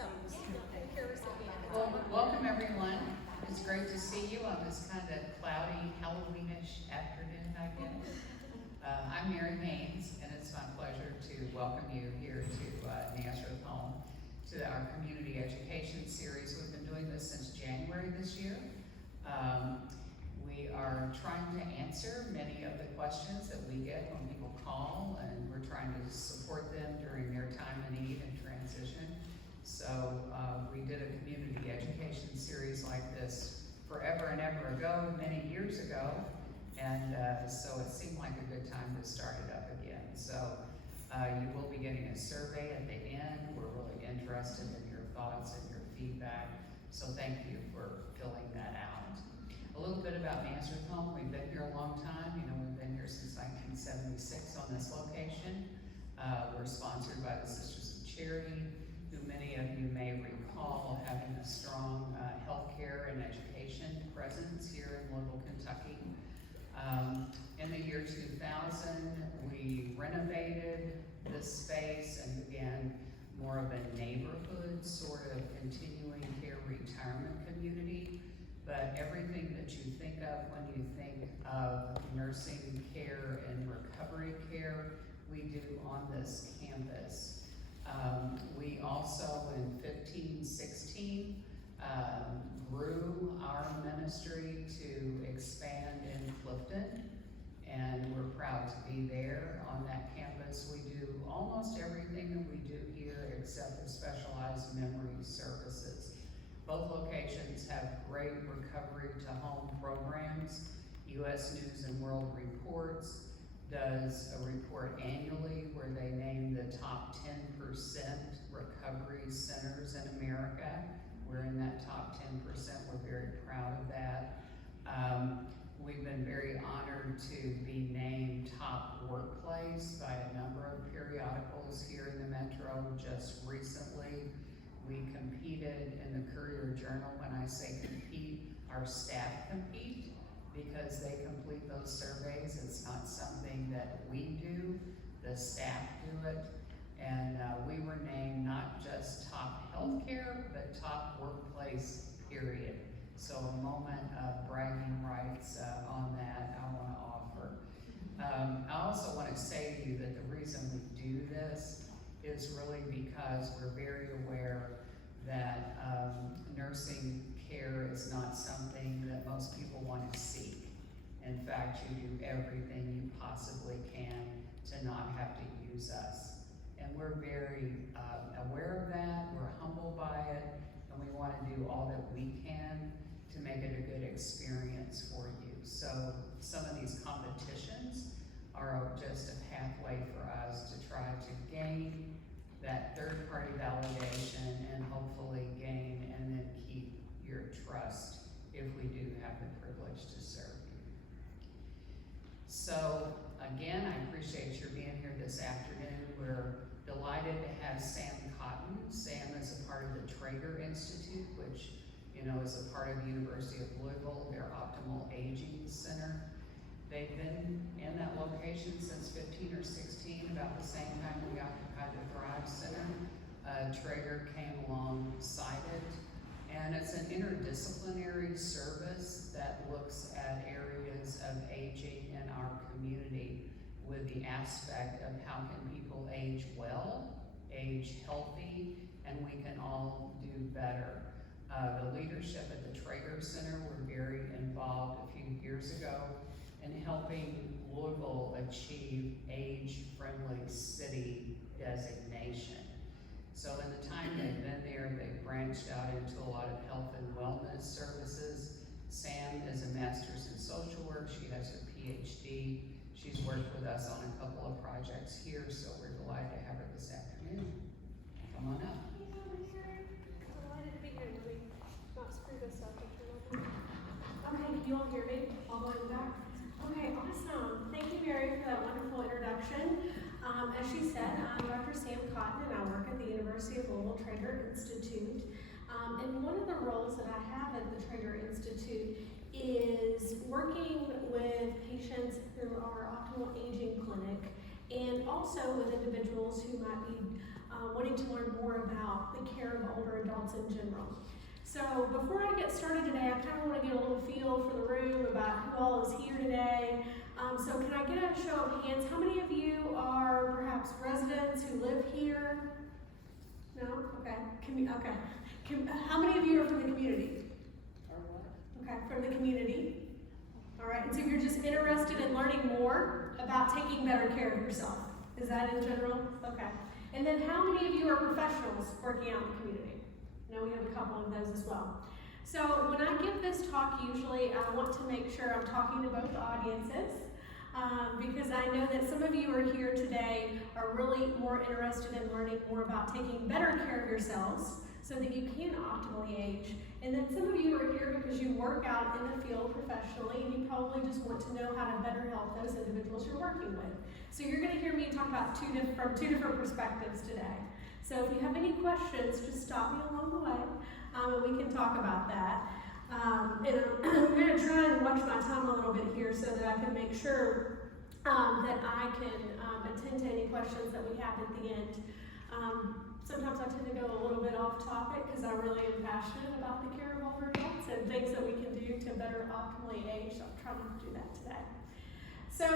Well, welcome everyone. It's great to see you on this kind of cloudy Halloweenish afternoon, I guess. I'm Mary Haynes, and it's my pleasure to welcome you here to Nazareth Home, to our community education series. We've been doing this since January this year. We are trying to answer many of the questions that we get when people call, and we're trying to support them during their time of need and transition. So we did a community education series like this forever and ever ago, many years ago, and so it seemed like a good time to start it up again. So you will be getting a survey at the end. We're really interested in your thoughts and your feedback, so thank you for filling that out. A little bit about Nazareth Home. We've been here a long time. You know, we've been here since 1976 on this location. We're sponsored by the Sisters of Charity, who many of you may recall having a strong healthcare and education presence here in Louisville, Kentucky. In the year 2000, we renovated this space and began more of a neighborhood sort of continuing care retirement community. But everything that you think of when you think of nursing care and recovery care, we do on this campus. We also, in 15-16, grew our ministry to expand in Clifton, and we're proud to be there on that campus. We do almost everything that we do here except for specialized memory services. Both locations have great recovery to home programs. U.S. News and World Reports does a report annually where they name the top 10% recovery centers in America. We're in that top 10%. We're very proud of that. We've been very honored to be named top workplace by a number of periodicals here in the metro. Just recently, we competed in the Courier Journal. When I say compete, our staff compete because they complete those surveys. It's not something that we do, the staff do it. And we were named not just top healthcare, but top workplace, period. So a moment of bragging rights on that I want to offer. I also want to say to you that the reason we do this is really because we're very aware that nursing care is not something that most people want to seek. In fact, you do everything you possibly can to not have to use us. And we're very aware of that, we're humbled by it, and we want to do all that we can to make it a good experience for you. So some of these competitions are just a pathway for us to try to gain that third-party validation and hopefully gain and then keep your trust if we do have the privilege to serve you. So again, I appreciate your being here this afternoon. We're delighted to have Sam Cotton. Sam is a part of the Traeger Institute, which is a part of the University of Louisville, their Optimal Aging Center. They've been in that location since 15 or 16, about the same time we occupied the Thrive Center. Traeger came alongside it, and it's an interdisciplinary service that looks at areas of aging in our community with the aspect of how can people age well, age healthy, and we can all do better. The leadership at the Traeger Center were very involved a few years ago in helping Louisville achieve age-friendly city designation. So in the time they've been there, they've branched out into a lot of health and wellness services. Sam is a master's in social work. She has her PhD. She's worked with us on a couple of projects here, so we're delighted to have her this afternoon. Come on up. Delighted to be here. Let me not screw this up. Okay, can you all hear me? All the way back? Okay, awesome. Thank you, Mary, for that wonderful introduction. As she said, I'm Dr. Sam Cotton, and I work at the University of Louisville Traeger Institute. And one of the roles that I have at the Traeger Institute is working with patients through our Optimal Aging Clinic, and also with individuals who might be wanting to learn more about about the care of older adults in general. So before I get started today, I kind of want to get a little feel for the room about who all is here today. So can I get a show of hands? How many of you are perhaps residents who live here? No? Okay. How many of you are from the community? Okay, from the community. All right, and so you're just interested in learning more about taking better care of yourself. Is that in general? Okay. And then how many of you are professionals working out in the community? No, we have a couple of those as well. So when I give this talk, usually I want to make sure I'm talking to both audiences because I know that some of you are here today are really more interested in learning more about taking better care of yourselves so that you can optimally age. And then some of you are here because you work out in the field professionally and you probably just want to know how to better help those individuals you're working with. So you're going to hear me talk about from two different perspectives today. So if you have any questions, just stop me along the way and we can talk about that. And I'm going to try and watch my time a little bit here so that I can make sure that I can attend to any questions that we have at the end. Sometimes I tend to go a little bit off topic because I really am passionate about the care of older adults and things that we can do to better optimally age. So I'm trying to do that today. So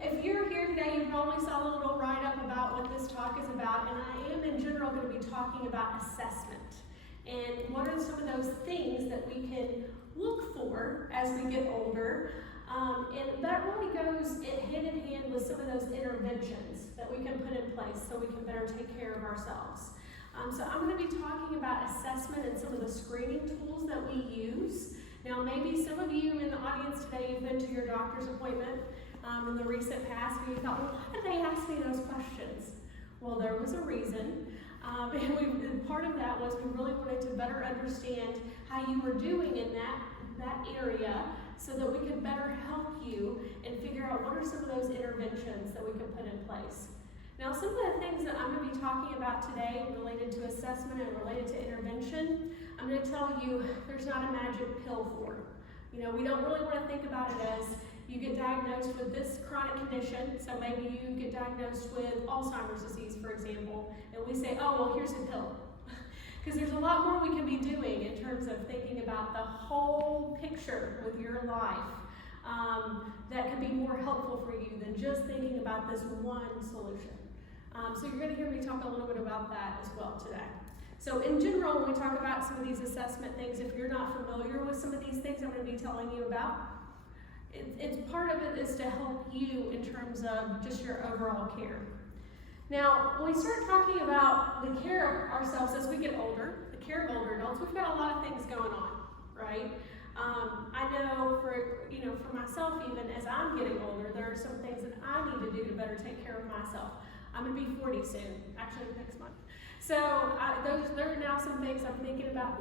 if you're here today, you probably saw a little write-up about what this talk is about, and I am in general going to be talking about assessment. And what are some of those things that we can look for as we get older? And that really goes hand in hand with some of those interventions that we can put in place so we can better take care of ourselves. So I'm going to be talking about assessment and some of the screening tools that we use. Now maybe some of you in the audience today have been to your doctor's appointment in the recent past and you thought, well, why did they ask me those questions? Well, there was a reason. And part of that was we really wanted to better understand how you were doing in that area so that we could better help you and figure out what are some of those interventions that we could put in place. Now, some of the things that I'm going to be talking about today related to assessment and related to intervention, I'm going to tell you there's not a magic pill for it. You know, we don't really want to think about it as you get diagnosed with this chronic condition, so maybe you get diagnosed with Alzheimer's disease, for example, and we say, oh, well, here's a pill. Because there's a lot more we can be doing in terms of thinking about the whole picture with your life that can be more helpful for you than just thinking about this one solution. So you're going to hear me talk a little bit about that as well today. So in general, when we talk about some of these assessment things, if you're not familiar with some of these things I'm going to be telling you about, it's part of it is to help you in terms of just your overall care. Now, when we start talking about the care of ourselves as we get older, the care of older adults, we've got a lot of things going on, right? I know for myself, even as I'm getting older, there are some things that I need to do to better take care of myself. I'm going to be 40 soon, actually next month. So there are now some things I'm thinking about,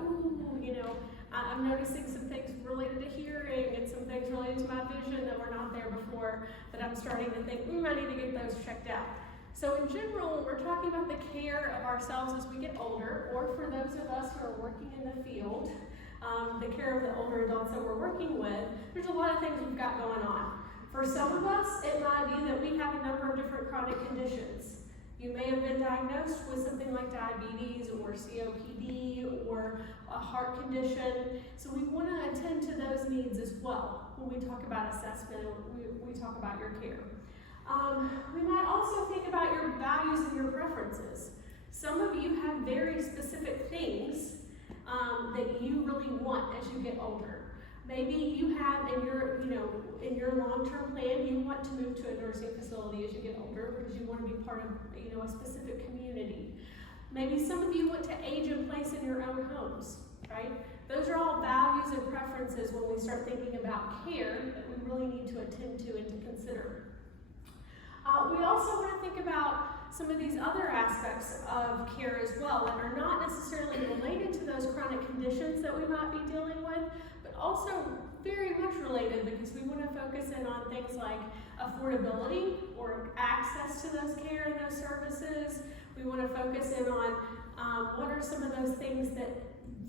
I'm noticing some things related to hearing and some things related to my vision that were not there before that I'm starting to think, I need to get those checked out. So in general, when we're talking about the care of ourselves as we get older, or for those of us who are working in the field, the care of the older adults that we're working with, there's a lot of things we've got going on. For some of us, it might be that we have a number of different chronic conditions. You may have been diagnosed with something like diabetes or COPD or a heart condition. So we want to attend to those needs as well when we talk about assessment and we talk about your care. We might also think about your values and your preferences. Some of you have very specific things that you really want as you get older. Maybe you have in your long-term plan, you want to move to a nursing facility as you get older because you want to be part of a specific community. Maybe some of you want to age in place in your own homes, right? Those are all values and preferences when we start thinking about care that we really need to attend to and to consider. We also want to think about some of these other aspects of care as well that are not necessarily related to those chronic conditions that we might be dealing with, but also very much related because we want to focus in on things like affordability or access to those care and those services. We want to focus in on what are some of those things that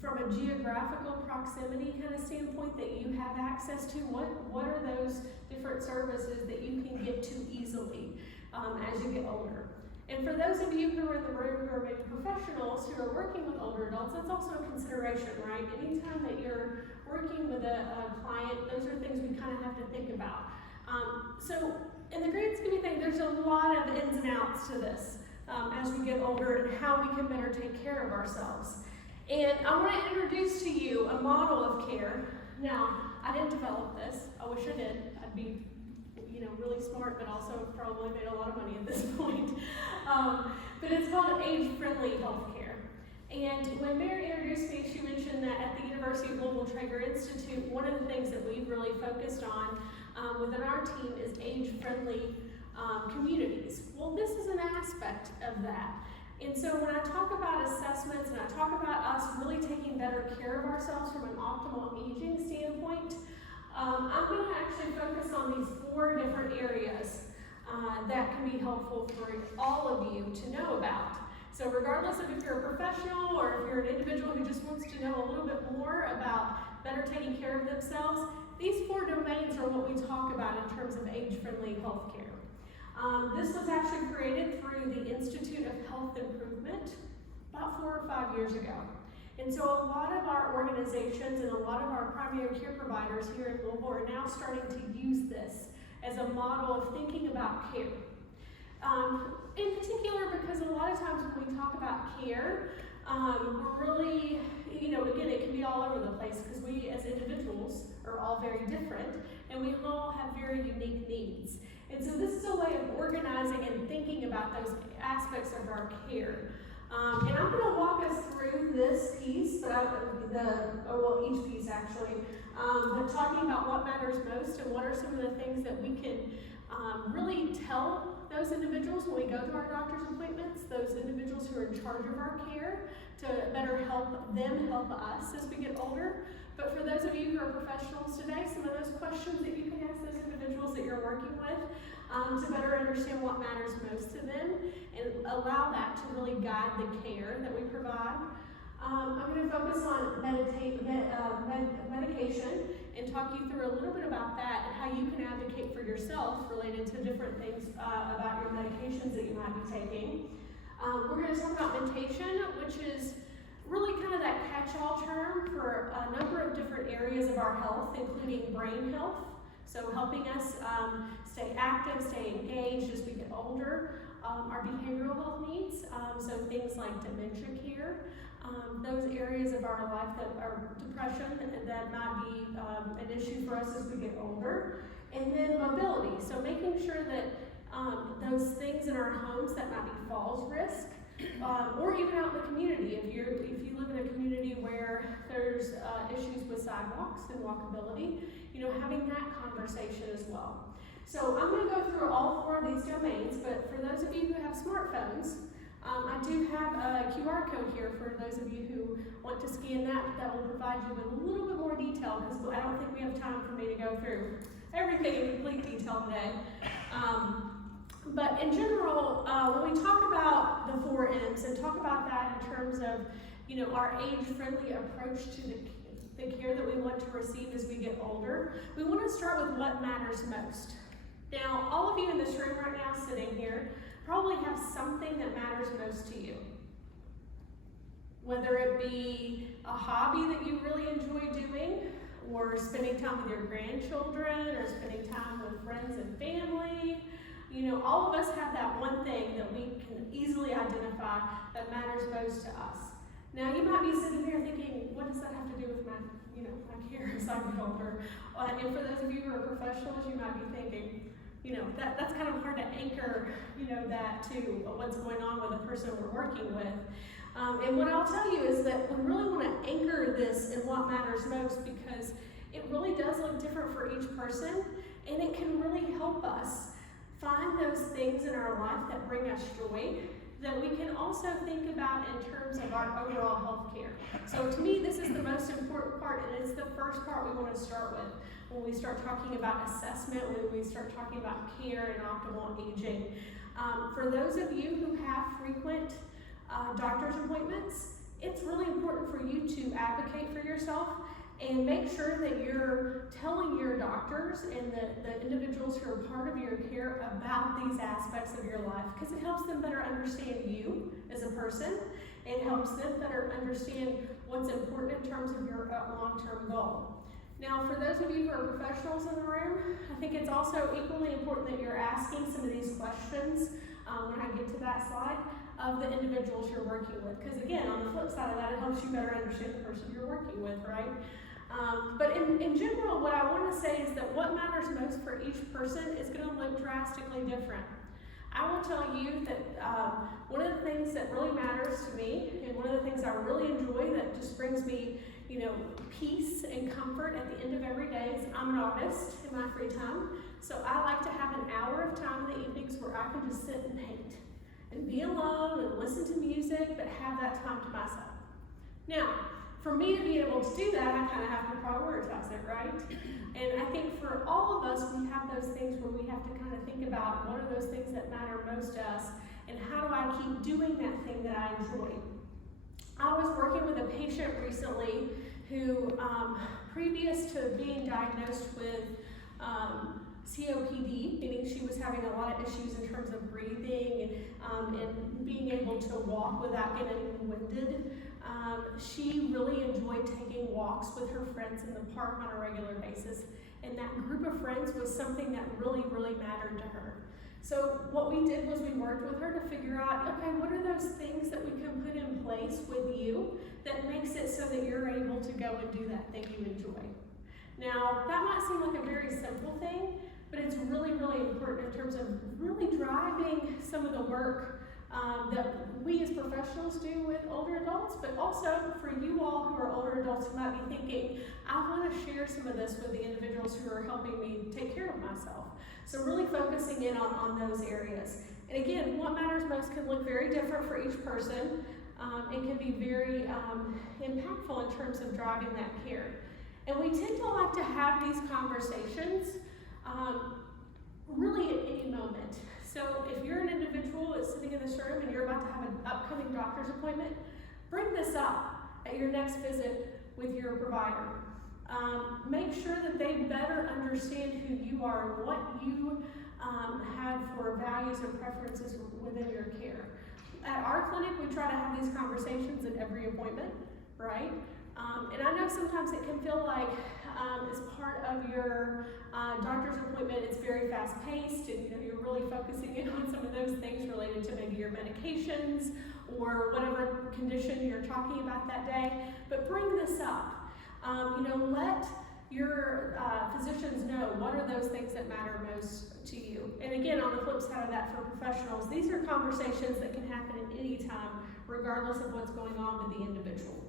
from a geographical proximity kind of standpoint that you have access to. What are those different services that you can get to easily as you get older? And for those of you who are in the room who are maybe professionals who are working with older adults, that's also a consideration, right? Anytime that you're working with a client, those are things we kind of have to think about. So in the grand scheme of things, there's a lot of ins and outs to this as we get older and how we can better take care of ourselves. And I want to introduce to you a model of care. Now, I didn't develop this. I wish I did. I'd be, really smart, but also probably made a lot of money at this point. But it's called age-friendly healthcare. And when Mary introduced me, she mentioned that at the University of Louisville Traeger Institute, one of the things that we've really focused on within our team is age-friendly communities. Well, this is an aspect of that. And so when I talk about assessments and I talk about us really taking better care of ourselves from an optimal aging standpoint, I'm going to actually focus on these 4 different areas that can be helpful for all of you to know about. So regardless of if you're a professional or if you're an individual who just wants to know a little bit more about better taking care of themselves, these 4 domains are what we talk about in terms of age-friendly healthcare. This was actually created through the Institute of Health Improvement about 4 or 5 years ago. And so a lot of our organizations and a lot of our primary care providers here in Louisville are now starting to use this as a model of thinking about care. In particular, because a lot of times when we talk about care, we're really, again, it can be all over the place because we as individuals are all very different and we all have very unique needs. And so this is a way of organizing and thinking about those aspects of our care. And I'm going to walk us through this piece, each piece actually, but talking about what matters most and what are some of the things that we can really tell those individuals when we go to our doctor's appointments, those individuals who are in charge of our care, to better help them help us as we get older. But for those of you who are professionals today, some of those questions that you can ask those individuals that you're working with to better understand what matters most to them and allow that to really guide the care that we provide. I'm going to focus on medication and talk you through a little bit about that and how you can advocate for yourself related to different things about your medications that you might be taking. We're going to talk about mentation, which is really kind of that catch-all term for a number of different areas of our health, including brain health, so helping us stay active, stay engaged as we get older. Our behavioral health needs, so things like dementia care, those areas of our life that are depression that might be an issue for us as we get older, and then mobility, so making sure that those things in our homes that might be falls risk, or even out in the community. If you live in a community where there's issues with sidewalks and walkability, having that conversation as well. So I'm going to go through all 4 of these domains, but for those of you who have smartphones, I do have a QR code here for those of you who want to scan that will provide you with a little bit more detail, because I don't think we have time for me to go through everything in complete detail today. But in general, when we talk about the 4 M's and talk about that in terms of, our age-friendly approach to the care that we want to receive as we get older, we want to start with what matters most. Now, all of you in this room right now sitting here probably have something that matters most to you. Whether it be a hobby that you really enjoy doing, or spending time with your grandchildren, or spending time with friends and family. All of us have that one thing that we can easily identify that matters most to us. Now, you might be sitting here thinking, what does that have to do with my care as I get older? And for those of you who are professionals, you might be thinking, that's kind of hard to anchor, that to what's going on with the person we're working with. And what I'll tell you is that we really want to anchor this in what matters most, because it really does look different for each person, and it can really help us find those things in our life that bring us joy that we can also think about in terms of our overall health care. So to me, this is the most important part, and it's the first part we want to start with when we start talking about assessment, when we start talking about care and optimal aging. For those of you who have frequent doctor's appointments, it's really important for you to advocate for yourself And make sure that you're telling your doctors and the individuals who are part of your care about these aspects of your life, because it helps them better understand you as a person. It helps them better understand what's important in terms of your long-term goal. Now, for those of you who are professionals in the room, I think it's also equally important that you're asking some of these questions when I get to that slide of the individuals you're working with. Because again, on the flip side of that, it helps you better understand the person you're working with, right? But in general, what I want to say is that what matters most for each person is going to look drastically different. I will tell you that one of the things that really matters to me, and one of the things I really enjoy that just brings me, peace and comfort at the end of every day is I'm an artist in my free time. So I like to have an hour of time in the evenings where I can just sit and paint and be alone and listen to music, but have that time to myself. Now, for me to be able to do that, I kind of have to prioritize it, right? And I think for all of us, we have those things where we have to kind of think about what are those things that matter most to us, and how do I keep doing that thing that I enjoy. I was working with a patient recently who, previous to being diagnosed with COPD, meaning she was having a lot of issues in terms of breathing and being able to walk without getting winded. She really enjoyed taking walks with her friends in the park on a regular basis, and that group of friends was something that really, really mattered to her. So what we did was we worked with her to figure out, okay, what are those things that we can put in place with you that makes it so that you're able to go and do that thing you enjoy. Now, that might seem like a very simple thing, but it's really, really important in terms of really driving some of the work that we as professionals do with older adults, but also for you all who are older adults who might be thinking, I want to share some of this with the individuals who are helping me take care of myself. So really focusing in on those areas. And again, what matters most can look very different for each person. It can be very impactful in terms of driving that care. And we tend to like to have these conversations really at any moment. So if you're an individual that's sitting in this room and you're about to have an upcoming doctor's appointment, bring this up at your next visit with your provider. Make sure that they better understand who you are and what you have for values and preferences within your care. At our clinic, we try to have these conversations at every appointment, right? And I know sometimes it can feel like as part of your doctor's appointment, it's very fast-paced, and you're really focusing in on some of those things related to maybe your medications or whatever condition you're talking about that day. But bring this up. Let your physicians know what are those things that matter most to you. And again, on the flip side of that, for professionals, these are conversations that can happen at any time, regardless of what's going on with the individual.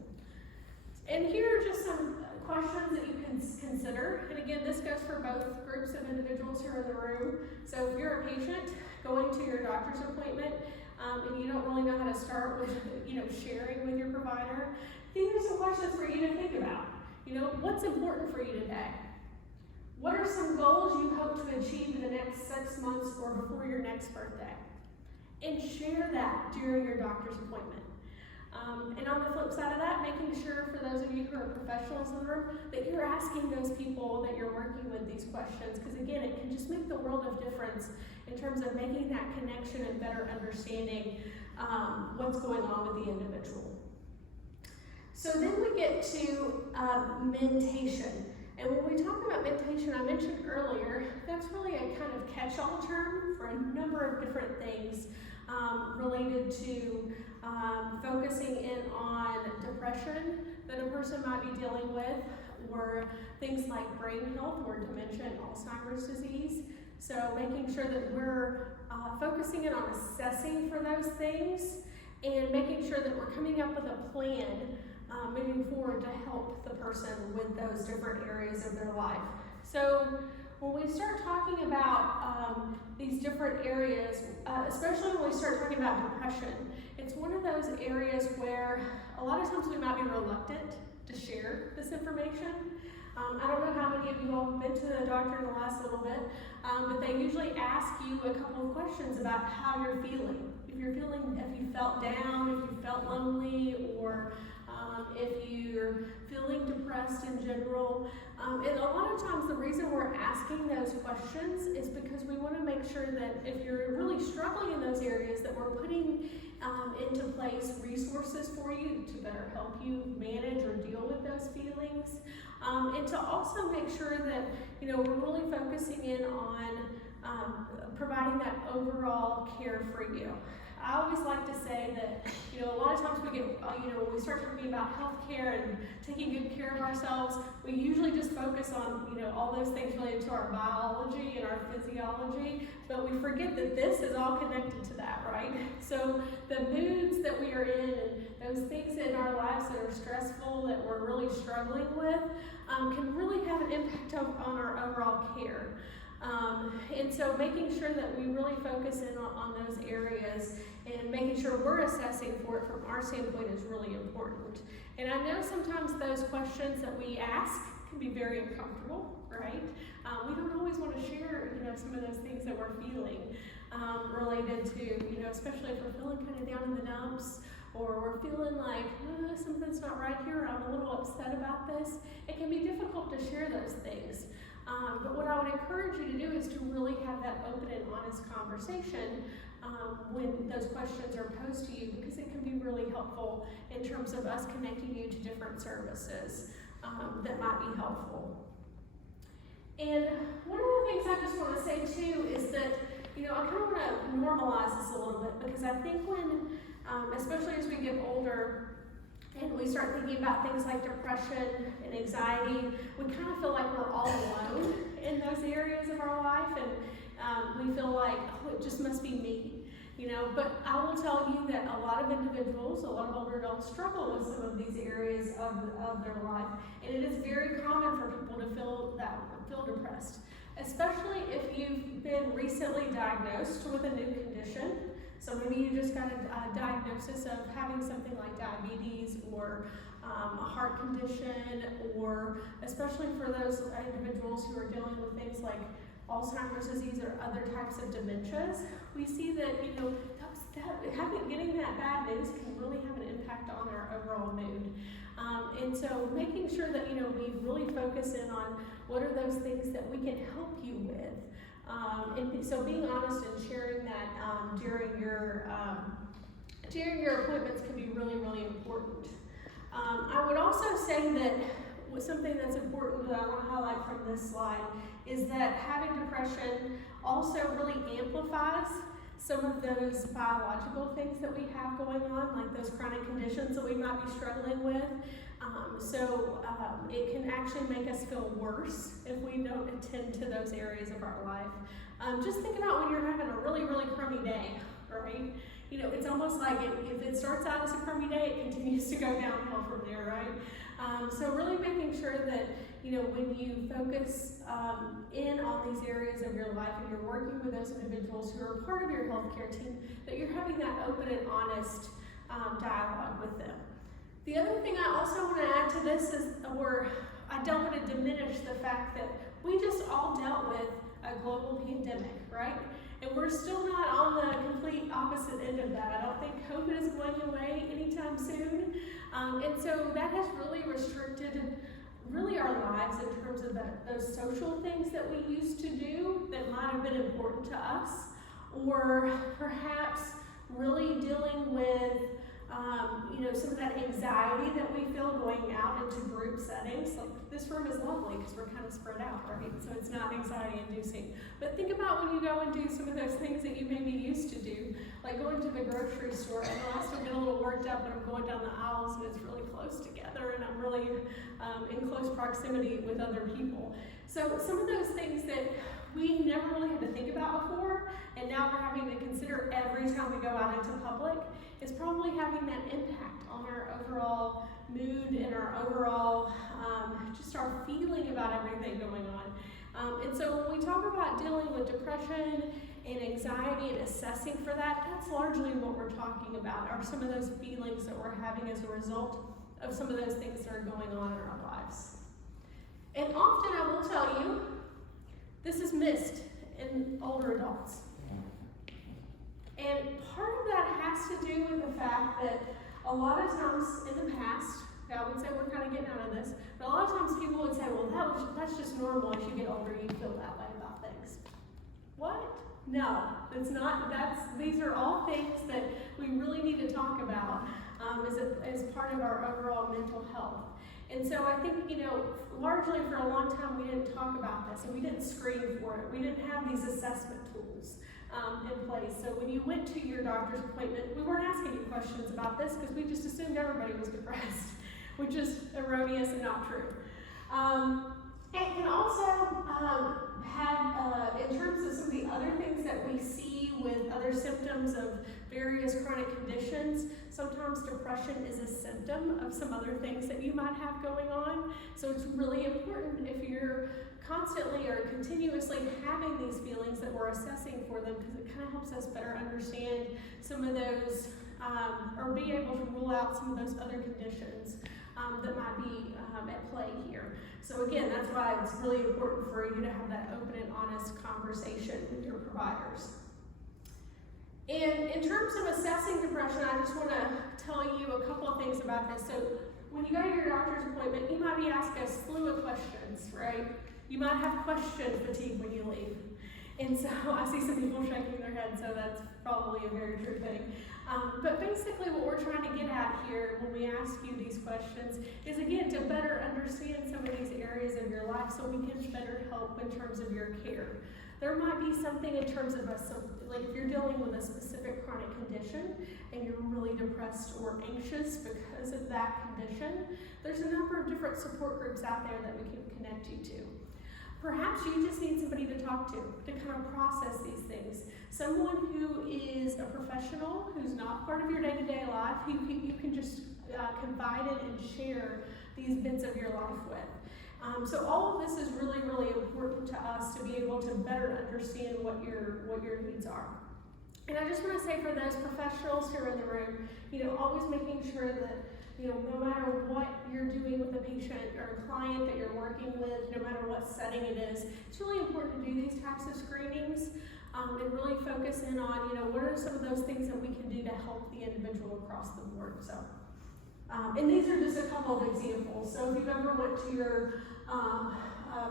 And here are just some questions that you can consider. And again, this goes for both groups of individuals who are in the room. So if you're a patient going to your doctor's appointment and you don't really know how to start with, sharing with your provider, these are some questions for you to think about. What's important for you today? What are some goals you hope to achieve in the next 6 months or before your next birthday? And share that during your doctor's appointment. And on the flip side of that, making sure for those of you who are professionals in the room that you're asking those people that you're working with these questions, because again, it can just make the world of difference in terms of making that connection and better understanding what's going on with the individual. So then we get to mentation. And when we talk about mentation, I mentioned earlier, that's really a kind of catch-all term for a number of different things related to focusing in on depression that a person might be dealing with, or things like brain health or dementia and Alzheimer's disease. So making sure that we're focusing in on assessing for those things and making sure that we're coming up with a plan moving forward to help the person with those different areas of their life. So when we start talking about these different areas, especially when we start talking about depression, it's one of those areas where a lot of times we might be reluctant to share this information. I don't know how many of you all have been to the doctor in the last little bit, but they usually ask you a couple of questions about how you're feeling. If you felt down, if you felt lonely, or if you're feeling depressed, depressed in general. And a lot of times the reason we're asking those questions is because we want to make sure that if you're really struggling in those areas, that we're putting into place resources for you to better help you manage or deal with those feelings. And to also make sure that, you know, we're really focusing in on providing that overall care for you. I always like to say that, you know, a lot of times we get, when we start talking about healthcare and taking good care of ourselves, we usually just focus on, you know, all those things related to our biology and our physiology, but we forget that this is all connected to that, right? So the moods that we are in and those things in our lives that are stressful, that we're really struggling with, can really have an impact on our overall care. And so making sure that we really focus in on those areas and making sure we're assessing for it from our standpoint is really important. And I know sometimes those questions that we ask can be very uncomfortable, right? We don't always want to share, you know, some of those things that we're feeling related to, you know, especially if we're feeling kind of down in the dumps, or we're feeling like something's not right here, I'm a little upset about this. It can be difficult to share those things. But what I would encourage you to do is to really have that open and honest conversation when those questions are posed to you, because it can be really helpful in terms of us connecting you to different services that might be helpful. And one of the things I just want to say too is that, you know, I kind of want to normalize this a little bit, because I think when, especially as we get older, and we start thinking about things like depression and anxiety, we kind of feel like we're all alone in those areas of our life, and we feel like, oh, it just must be me, you know. But I will tell you that a lot of individuals, a lot of older adults struggle with some of these areas of their life, and it is very common for people to feel depressed, especially if you've been recently diagnosed with a new condition. So maybe you just got a diagnosis of having something like diabetes or a heart condition, or especially for those individuals who are dealing with things like Alzheimer's disease or other types of dementias, we see that, you know, getting that bad news can really have an impact on our overall mood. And so making sure that, you know, we really focus in on what are those things that we can help you with. And so being honest and sharing that during your appointments can be really, really important. I would also say that something that's important that I want to highlight from this slide is that having depression also really amplifies some of those biological things that we have going on, like those chronic conditions that we might be struggling with. It can actually make us feel worse if we don't attend to those areas of our life. Just think about when you're having a really, really crummy day, right? You know, it's almost like if it starts out as a crummy day, it continues to go downhill from there, right? So really making sure that, you know, when you focus in on these areas of your life and you're working with those individuals who are part of your healthcare team, that you're having that open and honest dialogue with them. The other thing I also want to add to this is where I don't want to diminish the fact that we just all dealt with a global pandemic, right? And we're still not on the complete opposite end of that. I don't think COVID is going away anytime soon. And so that has really restricted our lives in terms of those social things that we used to do that might have been important to us, or perhaps really dealing with some of that anxiety that we feel going out into group settings. Like, this room is lovely because we're kind of spread out, right? So it's not anxiety inducing. But think about when you go and do some of those things that you maybe used to do, like going to the grocery store. I know I still get a little worked up when I'm going down the aisles and it's really close together and I'm really in close proximity with other people. So some of those things that we never really had to think about before, and now we're having to consider every time we go out into public, is probably having that impact on our overall mood and our overall, just our feeling about everything going on. And so when we talk about dealing with depression and anxiety and assessing for that, that's largely what we're talking about, are some of those feelings that we're having as a result of some of those things that are going on in our lives. And often I will tell you, this is missed in older adults. And part of that has to do with the fact that a lot of times in the past, I would say we're kind of getting out of this. But a lot of times people would say, well, that's just normal. As you get older, you feel that way about things. What? No, it's not. These are all things that we really need to talk about as part of our overall mental health. And so I think, largely for a long time we didn't talk about this and we didn't screen for it. We didn't have these assessment tools in place. So when you went to your doctor's appointment, we weren't asking you questions about this because we just assumed everybody was depressed, which is erroneous and not true. And can also have, in terms of some of the other things that we see with other symptoms of various chronic conditions, sometimes depression is a symptom of some other things that you might have going on. So it's really important if you're constantly or continuously having these feelings that we're assessing for them, because it kind of helps us better understand some of those, or be able to rule out some of those other conditions that might be at play here. So again, that's why it's really important for you to have that open and honest conversation with your providers. And in terms of assessing depression, I just want to tell you a couple of things about this. So when you go to your doctor's appointment, you might be asked a slew of questions, right? You might have question fatigue when you leave. And so I see some people shaking their heads, so that's probably a very true thing. But basically what we're trying to get at here when we ask you these questions is, again, to better understand some of these areas of your life so we can better help in terms of your care. There might be something in terms of like if you're dealing with a specific chronic condition and you're really depressed or anxious because of that condition, there's a number of different support groups out there that we can connect you to. Perhaps you just need somebody to talk to kind of process these things. Someone who is a professional, who's not part of your day-to-day life, who you can just confide in and share these bits of your life with. So all of this is really, really important to us to be able to better understand what your needs are. And I just want to say for those professionals who are in the room, always making sure that no matter what you're doing with a patient or a client that you're working with, no matter what setting it is, it's really important to do these types of screenings and really focus in on, what are some of those things that we can do to help the individual across the board. So, and these are just a couple of examples. So if you've ever went to your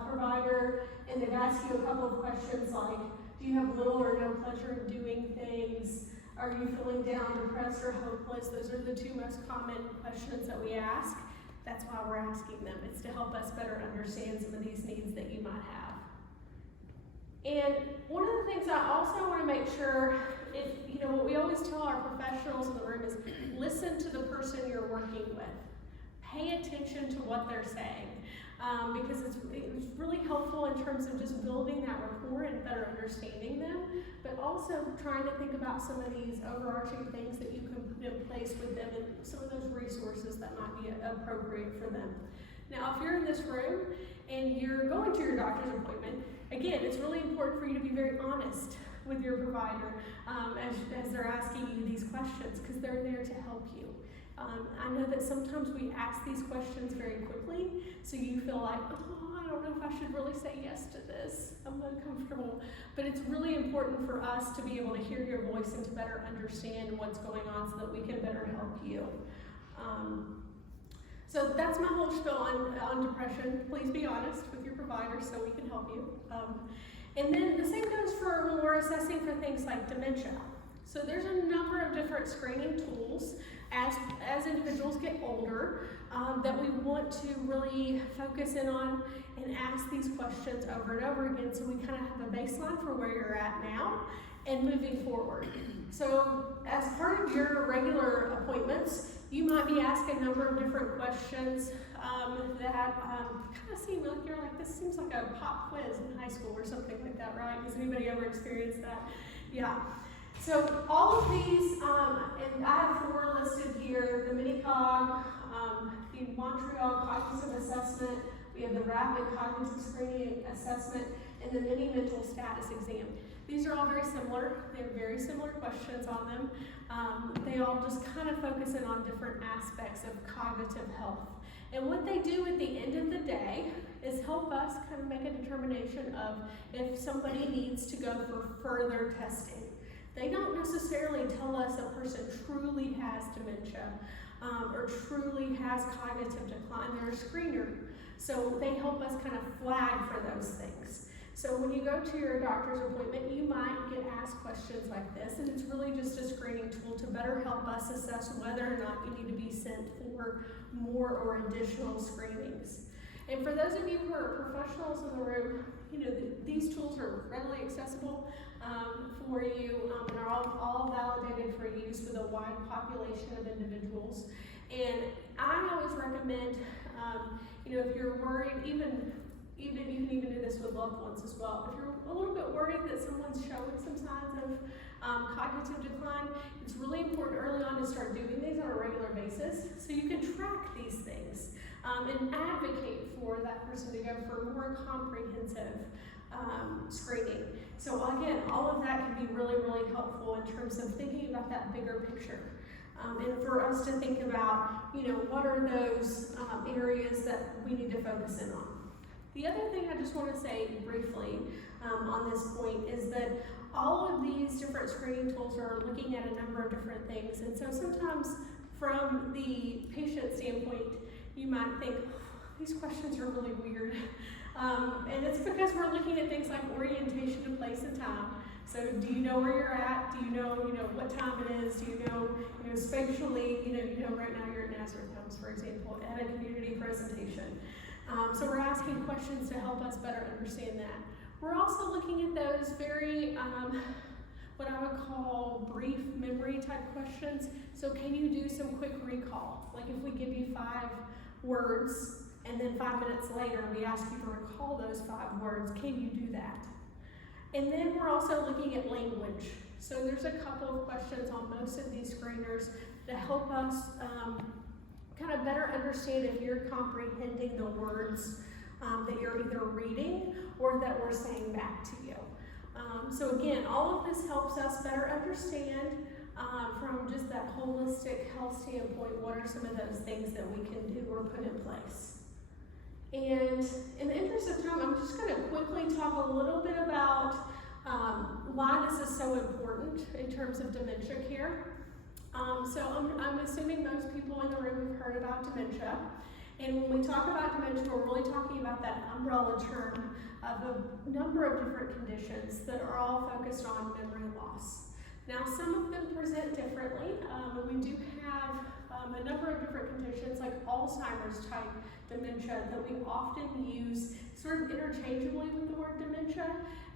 provider and they've asked you a couple of questions like, do you have little or no pleasure in doing things? Are you feeling down, depressed, or hopeless? Those are the two most common questions that we ask. That's why we're asking them. It's to help us better understand some of these needs that you might have. And one of the things I also want to make sure, what we always tell our professionals in the room is listen to the person you're working with. Pay attention to what they're saying. Because it's really helpful in terms of just building that rapport and better understanding them, but also trying to think about some of these overarching things that you can put in place with them and some of those resources that might be appropriate for them. Now, if you're in this room and you're going to your doctor's appointment, again, it's really important for you to be very honest with your provider as they're asking you these questions, because they're there to help you. I know that sometimes we ask these questions very quickly, so you feel like, I don't know if I should really say yes to this. I'm uncomfortable. But it's really important for us to be able to hear your voice and to better understand what's going on so that we can better help you. So that's my whole spiel on depression. Please be honest with your provider so we can help you. And then the same goes for when we're assessing for things like dementia. So there's a number of different screening tools as individuals get older that we want to really focus in on and ask these questions over and over again so we kind of have a baseline for where you're at now and moving forward. So as part of your regular appointments, you might be asked a number of different questions that kind of seem like you're like, this seems like a pop quiz in high school or something like that, right? Has anybody ever experienced that? Yeah. So all of these, and I have 4 listed here: the mini-cog, the Montreal Cognitive Assessment, we have the Rapid Cognitive Screening Assessment, and the Mini Mental Status Exam. These are all very similar. They have very similar questions on them. They all just kind of focus in on different aspects of cognitive health. And what they do at the end of the day is help us kind of make a determination of if somebody needs to go for further testing. They don't necessarily tell us a person truly has dementia, or truly has cognitive decline, they're a screener. So they help us kind of flag for those things. So when you go to your doctor's appointment, you might get asked questions like this, and it's really just a screening tool to better help us assess whether or not you need to be sent for more or additional screenings. And for those of you who are professionals in the room, you know, these tools are readily accessible for you and are all validated for use with a wide population of individuals. And I always recommend, you know, if you're worried, even you can even do this with loved ones as well. If you're a little bit worried that someone's showing some signs of cognitive decline, it's really important early on to start doing these on a regular basis so you can track these things and advocate for that person to go for more comprehensive screening. So again, all of that can be really, really helpful in terms of thinking about that bigger picture. And for us to think about, you know, what are those areas that we need to focus in on. The other thing I just want to say briefly on this point is that all of these different screening tools are looking at a number of different things. And so sometimes from the patient standpoint, you might think, these questions are really weird. And it's because we're looking at things like orientation and place and time. So do you know where you're at? Do you know what time it is? Do you know spatially, you know right now you're at Nazareth Homes, for example, at a community presentation. So we're asking questions to help us better understand that. We're also looking at those very, what I would call brief memory type questions. So can you do some quick recall? Like if we give you 5 words and then 5 minutes later we ask you to recall those 5 words, can you do that? And then we're also looking at language. So there's a couple of questions on most of these screeners to help us kind of better understand if you're comprehending the words that you're either reading or that we're saying back to you. So again, all of this helps us better understand from just that holistic health standpoint, what are some of those things that we can do or put in place. And in the interest of time, I'm just going to quickly talk a little bit about why this is so important in terms of dementia care. So I'm assuming most people in the room have heard about dementia. And when we talk about dementia, we're really talking about that umbrella term of a number of different conditions that are all focused on memory loss. Now, some of them present differently. We do have a number of different conditions like Alzheimer's type dementia that we often use sort of interchangeably with the word dementia.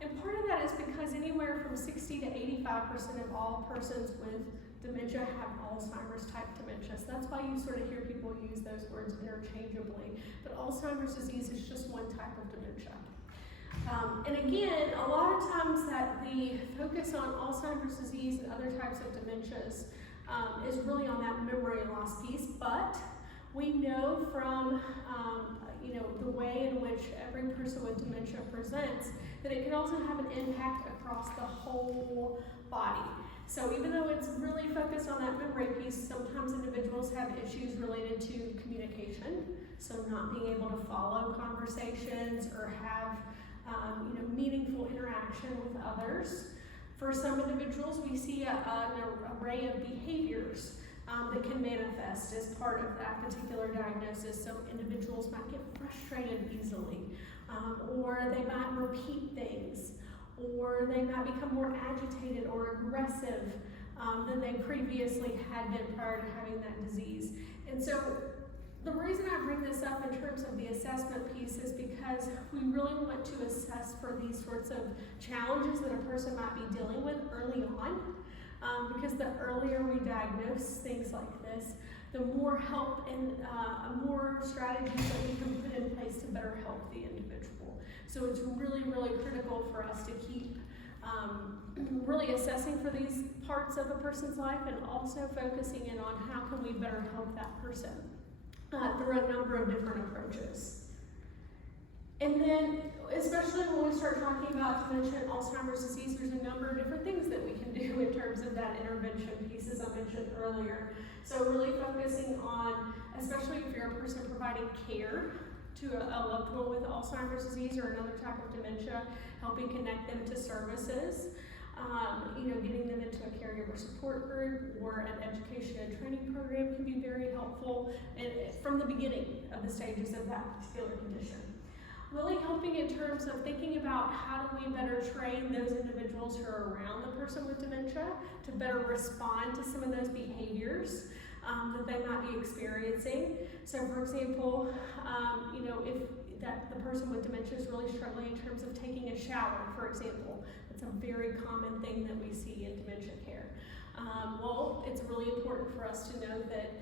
And part of that is because anywhere from 60 to 85% of all persons with dementia have Alzheimer's type dementia. So that's why you sort of hear people use those words interchangeably. But Alzheimer's disease is just one type of dementia. And again, a lot of times that the focus on Alzheimer's disease and other types of dementias is really on that memory loss piece, but we know from the way in which every person with dementia presents that it can also have an impact across the whole body. So even though it's really focused on that memory piece, sometimes individuals have issues related to communication, so not being able to follow conversations or have meaningful interaction with others. For some individuals, we see an array of behaviors that can manifest as part of that particular diagnosis. So individuals might get frustrated easily, or they might repeat things, or they might become more agitated or aggressive than they previously had been prior to having that disease. And so the reason I bring this up in terms of the assessment piece is because we really want to assess for these sorts of challenges that a person might be dealing with early on. Because the earlier we diagnose things like this, the more help and more strategies that we can put in place to better help the individual. So it's really, really critical for us to keep really assessing for these parts of a person's life and also focusing in on how can we better help that person through a number of different approaches. And then, especially when we start talking about dementia and Alzheimer's disease, there's a number of different things that we can do in terms of that intervention piece, as I mentioned earlier. So really focusing on, especially if you're a person providing care to a loved one with Alzheimer's disease or another type of dementia, helping connect them to services. Getting them into a caregiver support group or an education and training program can be very helpful, and from the beginning of the stages of that particular condition. Really helping in terms of thinking about how do we better train those individuals who are around the person with dementia to better respond to some of those behaviors that they might be experiencing. So for example, if the person with dementia is really struggling in terms of taking a shower, for example, it's a very common thing that we see in dementia care. It's really important for us to know that,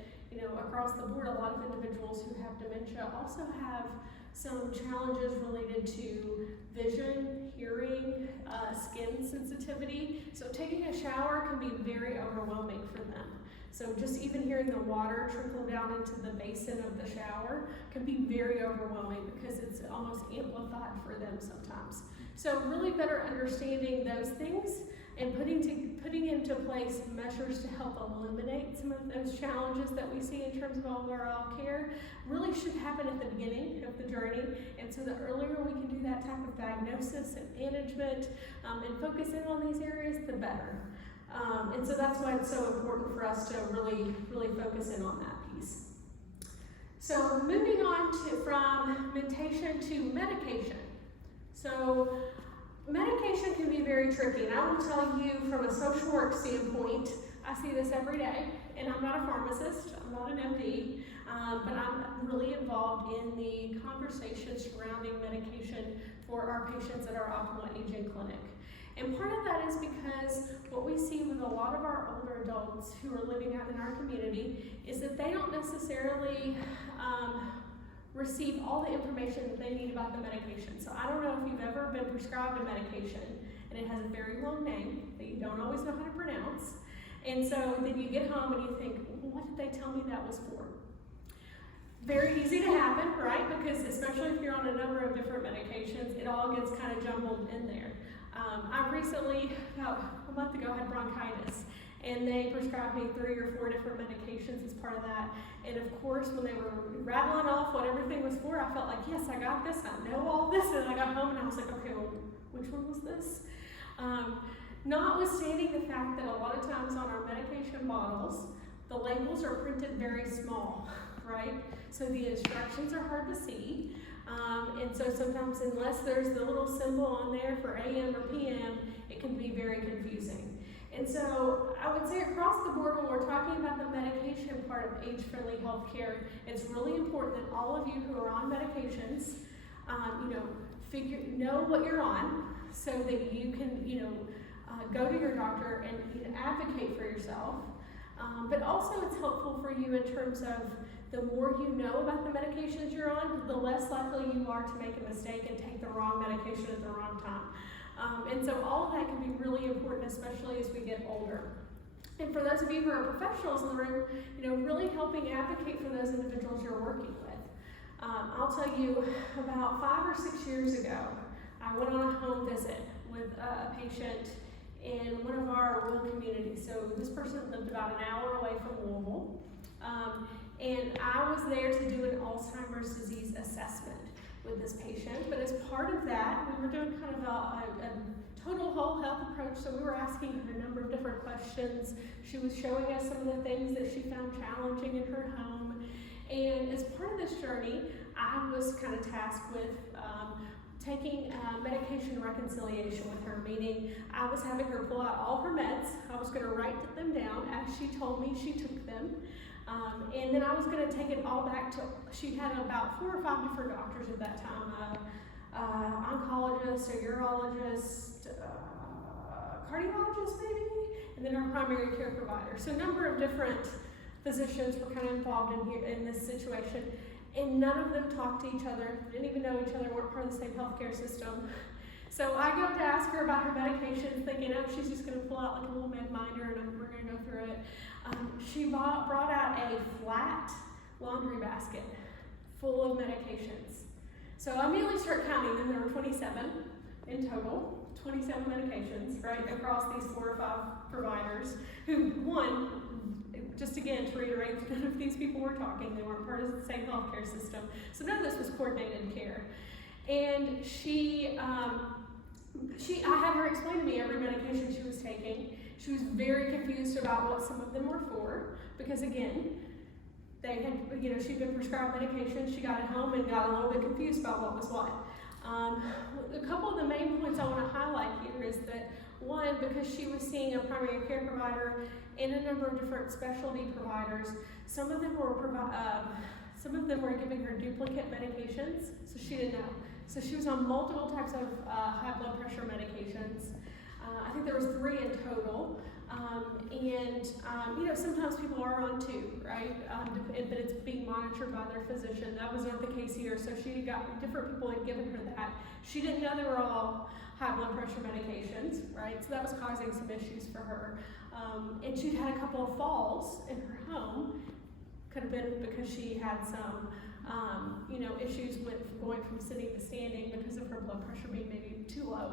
across the board, a lot of individuals who have dementia also have some challenges related to vision, hearing, skin sensitivity. So taking a shower can be very overwhelming for them. So just even hearing the water trickle down into the basin of the shower can be very overwhelming because it's almost amplified for them sometimes. So really better understanding those things and putting into place measures to help eliminate some of those challenges that we see in terms of overall care really should happen at the beginning of the journey. And so the earlier we can do that type of diagnosis and management and focus in on these areas, the better. And so that's why it's so important for us to really focus in on that piece. So moving on from mentation to medication. So medication can be very tricky, and I will tell you from a social work standpoint, I see this every day, and I'm not a pharmacist, I'm not an MD, but I'm really involved in the conversation surrounding medication for our patients at our optimal aging clinic. And part of that is because what we see with a lot of our older adults who are living out in our community is that they don't necessarily receive all the information that they need about the medication. So I don't know if you've ever been prescribed a medication and it has a very long name that you don't always know how to pronounce. And so then you get home and you think, what did they tell me that was for? Very easy to happen, right? Because especially if you're on a number of different medications, it all gets kind of jumbled in there. I recently, about a month ago, had bronchitis, and they prescribed me 3 or 4 different medications as part of that. And of course, when they were rattling off what everything was for, I felt like, yes, I got this, I know all this, and I got home and I was like, okay, well, which one was this? Notwithstanding the fact that a lot of times on our medication bottles, the labels are printed very small, right? So the instructions are hard to see. And so sometimes unless there's the little symbol on there for AM or PM, it can be very confusing. And so I would say across the board, when we're talking about the medication part of age-friendly healthcare, it's really important that all of you who are on medications, know what you're on so that you can, go to your doctor and advocate for yourself. But also it's helpful for you in terms of the more you know about the medications you're on, the less likely you are to make a mistake and take the wrong medication at the wrong time. And so all of that can be really important, especially as we get older. And for those of you who are professionals in the room, really helping advocate for those individuals you're working with. I'll tell you, about 5 or 6 years ago, I went on a home visit with a patient in one of our rural communities. So this person lived about an hour away from Louisville. And I was there to do an Alzheimer's disease assessment with this patient. But as part of that, we were doing kind of a total whole health approach. So we were asking her a number of different questions. She was showing us some of the things that she found challenging in her home. And as part of this journey, I was kind of tasked with taking medication reconciliation with her, meaning I was having her pull out all her meds. I was going to write them down as she told me she took them. And then I was going to take it all back to, she had about 4 or 5 different doctors at that time, oncologist, a urologist, cardiologist maybe, and then our primary care provider. So a number of different physicians were kind of involved in this situation, and none of them talked to each other, didn't even know each other, weren't part of the same healthcare system. So I go to ask her about her medications, thinking, oh, she's just going to pull out like a little med minder and we're going to go through it. She brought out a flat laundry basket full of medications. So I immediately start counting, and there were 27 in total, 27 medications, right, across these 4 or 5 providers who, one, just again to reiterate, none of these people were talking, they weren't part of the same healthcare system, so none of this was coordinated care. And she I had her explain to me every medication she was taking. She was very confused about what some of them were for, because again, they had, she'd been prescribed medication, she got it home and got a little bit confused about what was what. A couple of the main points I want to highlight here is that, one, because she was seeing a primary care provider and a number of different specialty providers, some of them were giving her duplicate medications, so she didn't know. So she was on multiple types of high blood pressure medications. I think there was 3 in total. Sometimes people are on 2, right? But it's being monitored by their physician. That was not the case here. So she got, different people had given her that. She didn't know they were all high blood pressure medications, right? So that was causing some issues for her. And she'd had a couple of falls in her home. Could have been because she had some, issues with going from sitting to standing because of her blood pressure being maybe too low.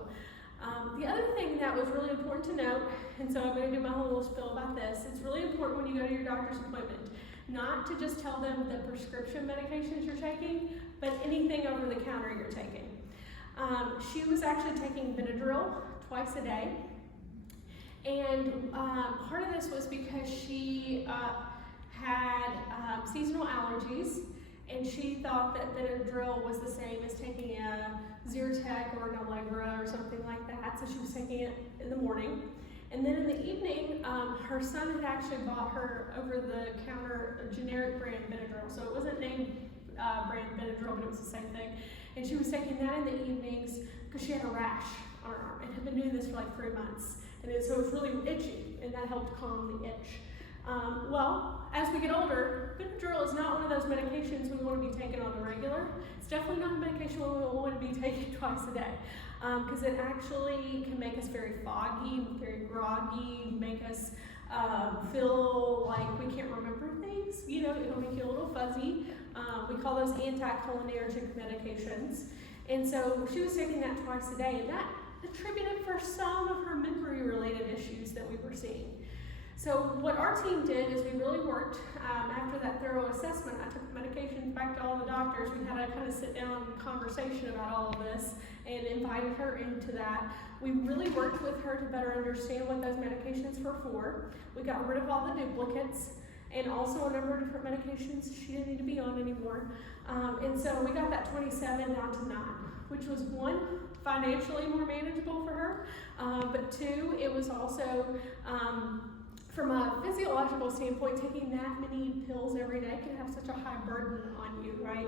The other thing that was really important to note, and so I'm going to do my whole little spiel about this, it's really important when you go to your doctor's appointment not to just tell them the prescription medications you're taking, but anything over the counter you're taking. She was actually taking Benadryl twice a day, and part of this was because she had seasonal allergies, and she thought that Benadryl was the same as taking a Geriatric or an Allegra or something like that, so she was taking it in the morning. And then in the evening, her son had actually bought her over-the-counter generic brand Benadryl, so it wasn't named brand Benadryl, but it was the same thing. And she was taking that in the evenings because she had a rash on her arm and had been doing this for like 3 months. So it was really itchy, and that helped calm the itch. Well, as we get older, Benadryl is not one of those medications we want to be taking on the regular. It's definitely not a medication we want to be taking twice a day, because it actually can make us very foggy, very groggy, make us feel like we can't remember things. It'll make you a little fuzzy. We call those anticholinergic medications. And so she was taking that twice a day, and that attributed for some of her memory-related issues that we were seeing. So what our team did is we really worked, after that thorough assessment, I took the medications back to all the doctors. We had a kind of sit-down conversation about all of this and invited her into that. We really worked with her to better understand what those medications were for. We got rid of all the duplicates and also a number of different medications she didn't need to be on anymore. And so we got that 27 down to 9, which was, 1, financially more manageable for her, but 2, it was also, from a physiological standpoint, taking that many pills every day can have such a high burden on you, right?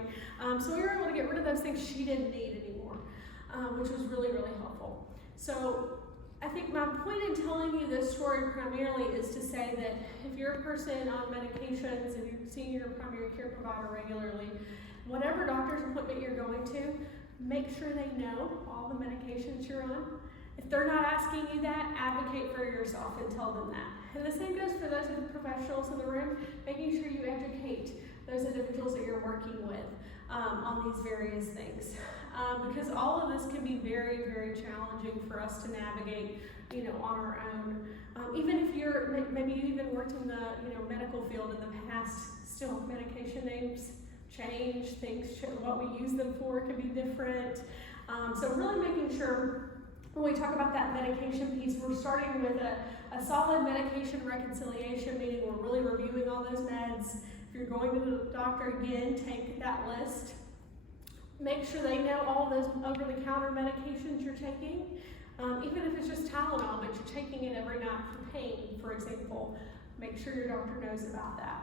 So we were able to get rid of those things she didn't need anymore, which was really, really helpful. So I think my point in telling you this story primarily is to say that if you're a person on medications and you're seeing your primary care provider regularly, whatever doctor's appointment you're going to, make sure they know all the medications you're on. If they're not asking you that, advocate for yourself and tell them that. And the same goes for those of the professionals in the room, making sure you educate those individuals that you're working with on these various things. Because all of this can be very, very challenging for us to navigate, on our own. Even if maybe you even worked in the, medical field in the past, still medication names change, what we use them for can be different. So really making sure when we talk about that medication piece, we're starting with a solid medication reconciliation, meaning we're really reviewing all those meds. If you're going to the doctor again, take that list. Make sure they know all those over-the-counter medications you're taking. Even if it's just Tylenol, but you're taking it every night for pain, for example, make sure your doctor knows about that.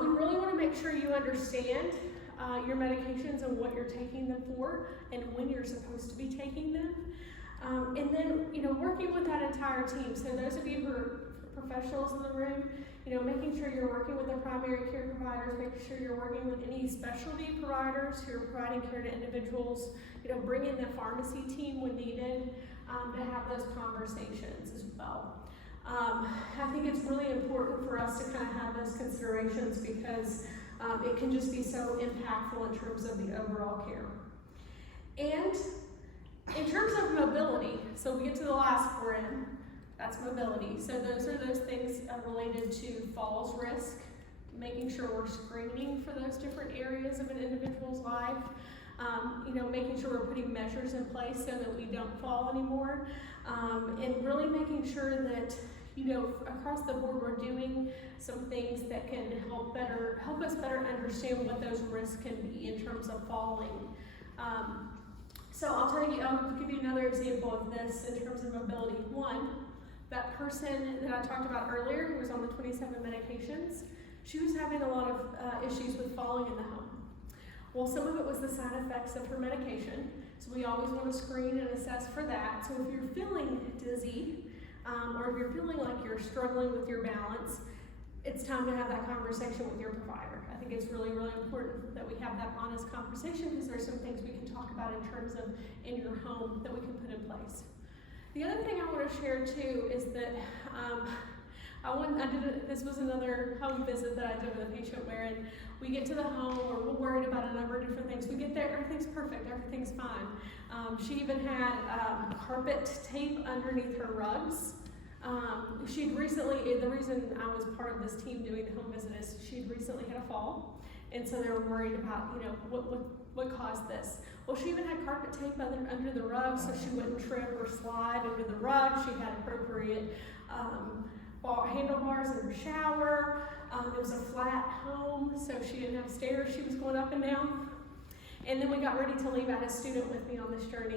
We really want to make sure you understand your medications and what you're taking them for and when you're supposed to be taking them. And then, working with that entire team. So those of you who are professionals in the room, making sure you're working with the primary care providers, making sure you're working with any specialty providers who are providing care to individuals, bring in the pharmacy team when needed to have those conversations as well. I think it's really important for us to kind of have those considerations because it can just be so impactful in terms of the overall care. And in terms of mobility, so we get to the last 4 in, that's mobility. So those are those things related to falls risk, making sure we're screening for those different areas of an individual's life. Making sure we're putting measures in place so that we don't fall anymore, and really making sure that, across the board we're doing some things that can help us better understand what those risks can be in terms of falling. So I'll give you another example of this in terms of mobility. One, that person that I talked about earlier who was on the 27 medications, she was having a lot of issues with falling in the home. Well, some of it was the side effects of her medication, so we always want to screen and assess for that. So if you're feeling dizzy, or if you're feeling like you're struggling with your balance, it's time to have that conversation with your provider. I think it's really, really important that we have that honest conversation, because there's some things we can talk about in terms of in your home that we can put in place. The other thing I want to share too is that this was another home visit that I did with a patient wherein we get to the home or we're worried about a number of different things. We get there, everything's perfect, everything's fine. She even had carpet tape underneath her rugs. She'd recently, the reason I was part of this team doing the home visit is she'd recently had a fall, and so they were worried about, what caused this. Well, she even had carpet tape under the rug so she wouldn't trip or slide under the rug. She had appropriate handlebars in her shower. It was a flat home, so she didn't have stairs she was going up and down. And then we got ready to leave. I had a student with me on this journey.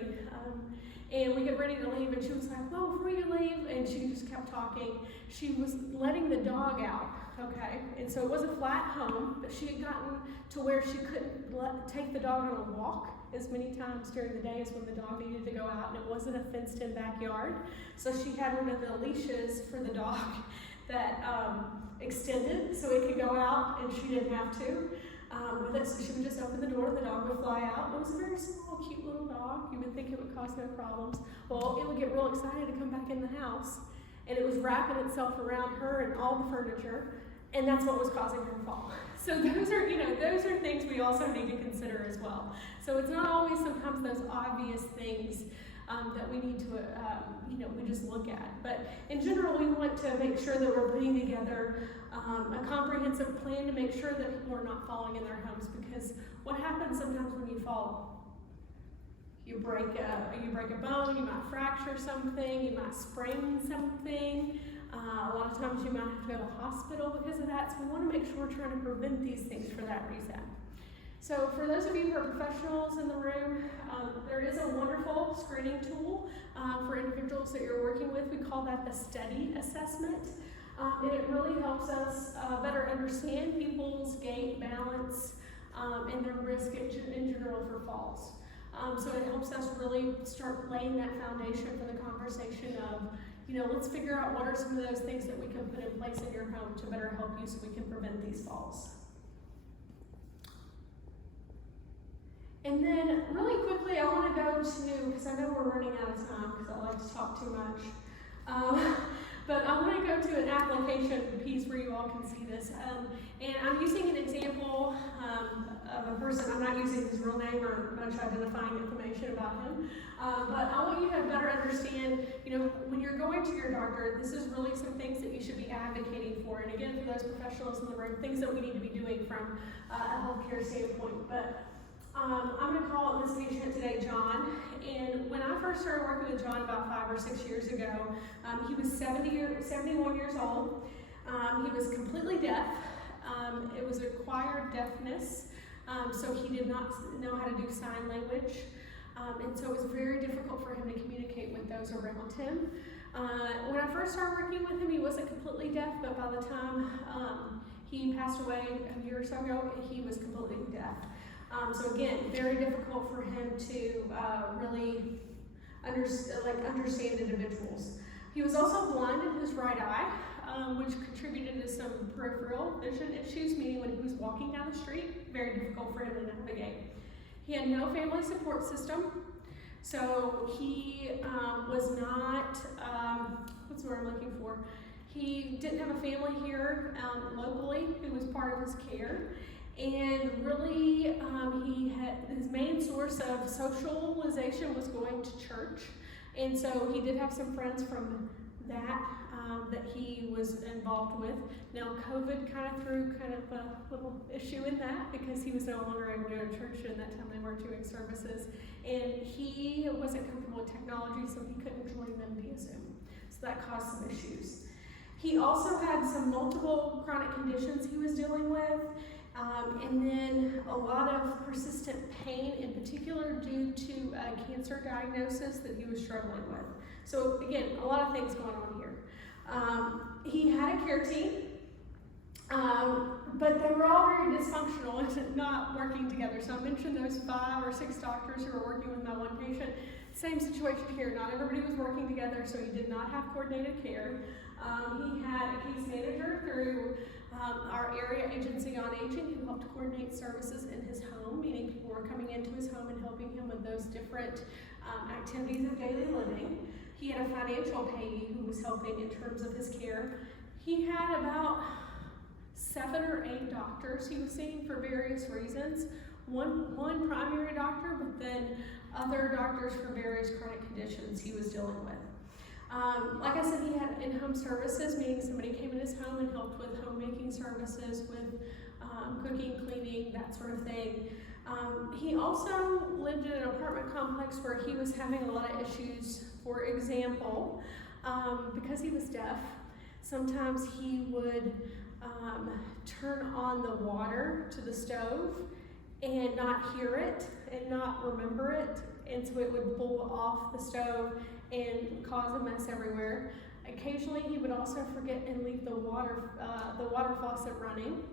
And we get ready to leave, and she was like, well, before you leave, and she just kept talking. She was letting the dog out, okay? And so it was a flat home, but she had gotten to where she couldn't take the dog on a walk as many times during the day as when the dog needed to go out, and it wasn't a fenced-in backyard. So she had one of the leashes for the dog that extended so it could go out, and she didn't have to. With it, so she would just open the door, the dog would fly out. It was a very small, cute little dog. You would think it would cause no problems. Well, it would get real excited to come back in the house, and it was wrapping itself around her and all the furniture, and that's what was causing her to fall. So those are things we also need to consider as well. So it's not always sometimes those obvious things that we need to, we just look at. But in general, we want to make sure that we're putting together a comprehensive plan to make sure that people are not falling in their homes, because what happens sometimes when you fall, you break a bone, you might fracture something, you might sprain something. A lot of times you might have to go to the hospital because of that. So we want to make sure we're trying to prevent these things for that reason. So for those of you who are professionals in the room, there is a wonderful screening tool for individuals that you're working with. We call that the STEADY assessment. And it really helps us better understand people's gait, balance, and their risk in general for falls. So it helps us really start laying that foundation for the conversation of, let's figure out what are some of those things that we can put in place in your home to better help you so we can prevent these falls. And then really quickly, I want to go to, because I know we're running out of time because I like to talk too much, but I want to go to an application piece where you all can see this. And I'm using an example of a person. I'm not using his real name or much identifying information about him, but I want you to better understand, when you're going to your doctor, this is really some things that you should be advocating for. And again, for those professionals in the room, things that we need to be doing from a healthcare standpoint. But I'm going to call this patient today John, and when I first started working with John about 5 or 6 years ago, he was 71 years old. He was completely deaf. It was acquired deafness, so he did not know how to do sign language, and so it was very difficult for him to communicate with those around him. When I first started working with him, he wasn't completely deaf, but by the time he passed away a year or so ago, he was completely deaf. So again, very difficult for him to really understand individuals. He was also blind in his right eye, which contributed to some peripheral vision issues, meaning when he was walking down the street, very difficult for him to navigate. He had no family support system, so he was not, what's the word I'm looking for? He didn't have a family here locally who was part of his care. And really, his main source of socialization was going to church. And so he did have some friends from that that he was involved with. Now COVID kind of threw kind of a little issue in that because he was no longer able to go to church during that time they weren't doing services. And he wasn't comfortable with technology, so he couldn't join them via Zoom. So that caused some issues. He also had some multiple chronic conditions he was dealing with, and then a lot of persistent pain, in particular due to a cancer diagnosis that he was struggling with. So again, a lot of things going on here. He had a care team, but they were all very dysfunctional and not working together. So I mentioned those 5 or 6 doctors who were working with my one patient. Same situation here. Not everybody was working together, so he did not have coordinated care. He had a case manager through our area agency on aging who helped coordinate services in his home, meaning people were coming into his home and helping him with those different activities of daily living. He had a financial payee who was helping in terms of his care. He had about 7 or 8 doctors he was seeing for various reasons. One primary doctor, but then other doctors for various chronic conditions he was dealing with. Like I said, he had in-home services, meaning somebody came in his home and helped with homemaking services, with cooking, cleaning, that sort of thing. He also lived in an apartment complex where he was having a lot of issues. For example, because he was deaf, sometimes he would turn on the water to the stove and not hear it and not remember it, and so it would pull off the stove and cause a mess everywhere. Occasionally he would also forget and leave the water faucet running,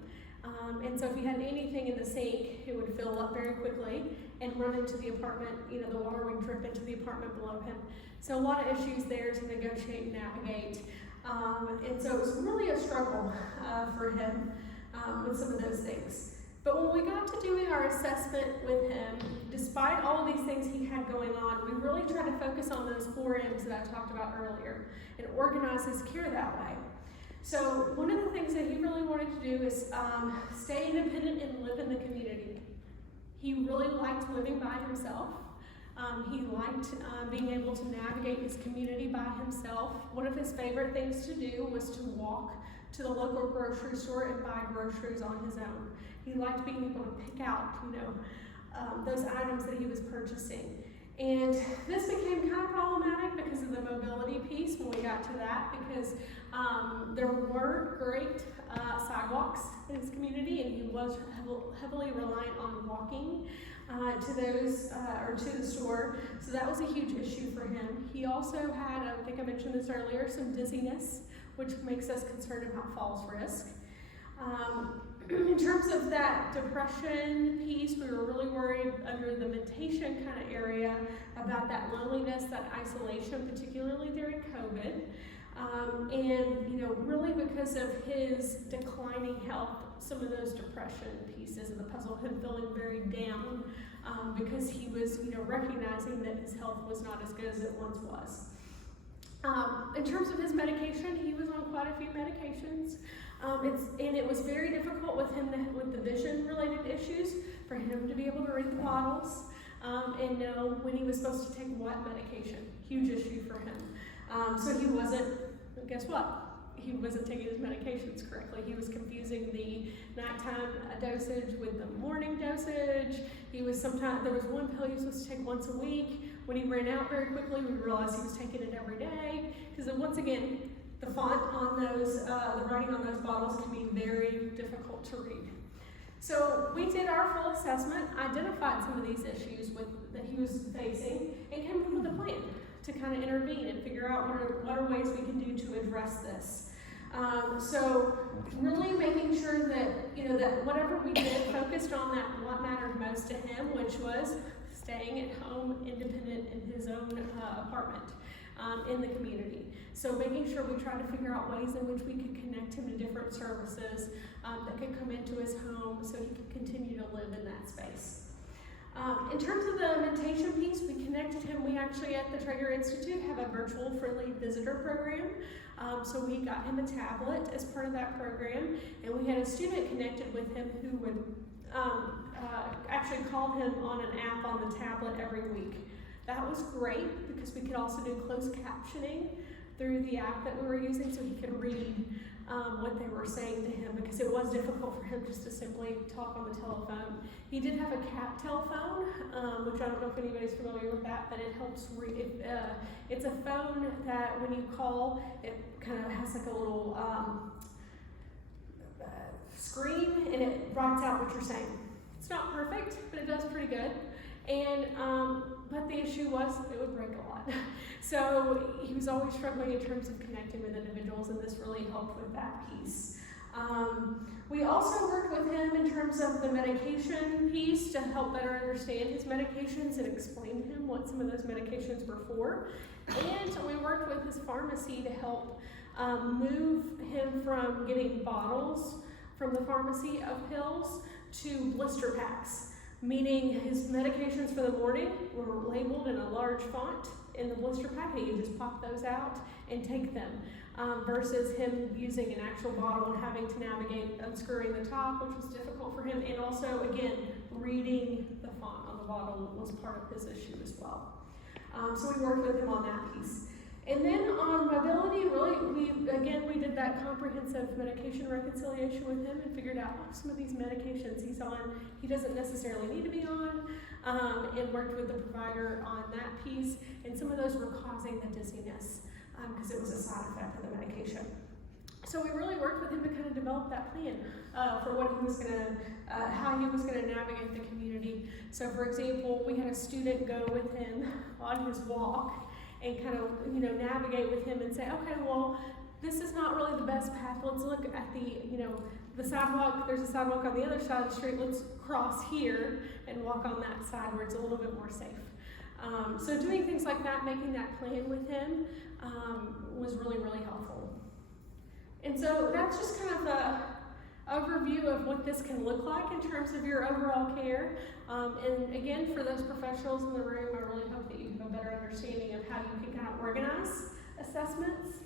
and so if he had anything in the sink, it would fill up very quickly and run into the apartment. The water would drip into the apartment below him. So a lot of issues there to negotiate and navigate, and so it was really a struggle for him with some of those things. But when we got to doing our assessment with him, despite all of these things he had going on, we really tried to focus on those 4 M's that I talked about earlier and organize his care that way. So one of the things that he really wanted to do is stay independent and live in the community. He really liked living by himself. He liked being able to navigate his community by himself. One of his favorite things to do was to walk to the local grocery store and buy groceries on his own. He liked being able to pick out, those items that he was purchasing. And this became kind of problematic because of the mobility piece when we got to that, because there were great sidewalks in his community, and he was heavily reliant on walking to those or to the store. So that was a huge issue for him. He also had, I think I mentioned this earlier, some dizziness, which makes us concerned about falls risk. In terms of that depression piece, we were really worried under the mentation kind of area about that loneliness, that isolation, particularly during COVID. And really because of his declining health, some of those depression pieces of the puzzle, him feeling very down because he was, recognizing that his health was not as good as it once was. In terms of his medication, he was on quite a few medications. And it was very difficult with him with the vision-related issues for him to be able to read the bottles and know when he was supposed to take what medication. Huge issue for him. So he wasn't, guess what? He wasn't taking his medications correctly. He was confusing the nighttime dosage with the morning dosage. There was one pill he was supposed to take once a week. When he ran out very quickly, we realized he was taking it every day. Because once again, the font on those, the writing on those bottles can be very difficult to read. So we did our full assessment, identified some of these issues that he was facing, and came up with a plan to kind of intervene and figure out what are ways we can do to address this. So really making sure that, that whatever we did focused on that what mattered most to him, which was staying at home independent in his own apartment in the community. So making sure we tried to figure out ways in which we could connect him to different services that could come into his home so he could continue to live in that space. In terms of the mentation piece, we connected him. We actually at the Traeger Institute have a virtual friendly visitor program. So we got him a tablet as part of that program, and we had a student connected with him who would actually call him on an app on the tablet every week. That was great because we could also do closed captioning through the app that we were using so he could read what they were saying to him, because it was difficult for him just to simply talk on the telephone. He did have a cat telephone, which I don't know if anybody's familiar with that, but it helps read. It's a phone that when you call, it kind of has like a little screen, and it writes out what you're saying. It's not perfect, but it does pretty good. And but the issue was it would break a lot. So he was always struggling in terms of connecting with individuals, and this really helped with that piece. We also worked with him in terms of the medication piece to help better understand his medications and explain to him what some of those medications were for. And we worked with his pharmacy to help move him from getting bottles from the pharmacy of pills to blister packs, meaning his medications for the morning were labeled in a large font in the blister pack, and you just pop those out and take them, versus him using an actual bottle and having to navigate unscrewing the top, which was difficult for him, and also, again, reading the font on the bottle was part of his issue as well. So we worked with him on that piece. And then on mobility, really, we did that comprehensive medication reconciliation with him and figured out some of these medications he's on, he doesn't necessarily need to be on, and worked with the provider on that piece. And some of those were causing the dizziness because it was a side effect of the medication. So we really worked with him to kind of develop that plan for what he was gonna, how he was gonna navigate the community. So for example, we had a student go with him on his walk and kind of, navigate with him and say, okay, well, this is not really the best path. Let's look at the sidewalk. There's a sidewalk on the other side of the street. Let's cross here and walk on that side where it's a little bit more safe. So doing things like that, making that plan with him was really, really helpful. And so that's just kind of the overview of what this can look like in terms of your overall care. And again, for those professionals in the room, I really hope that you have a better understanding of how you can kind of organize assessments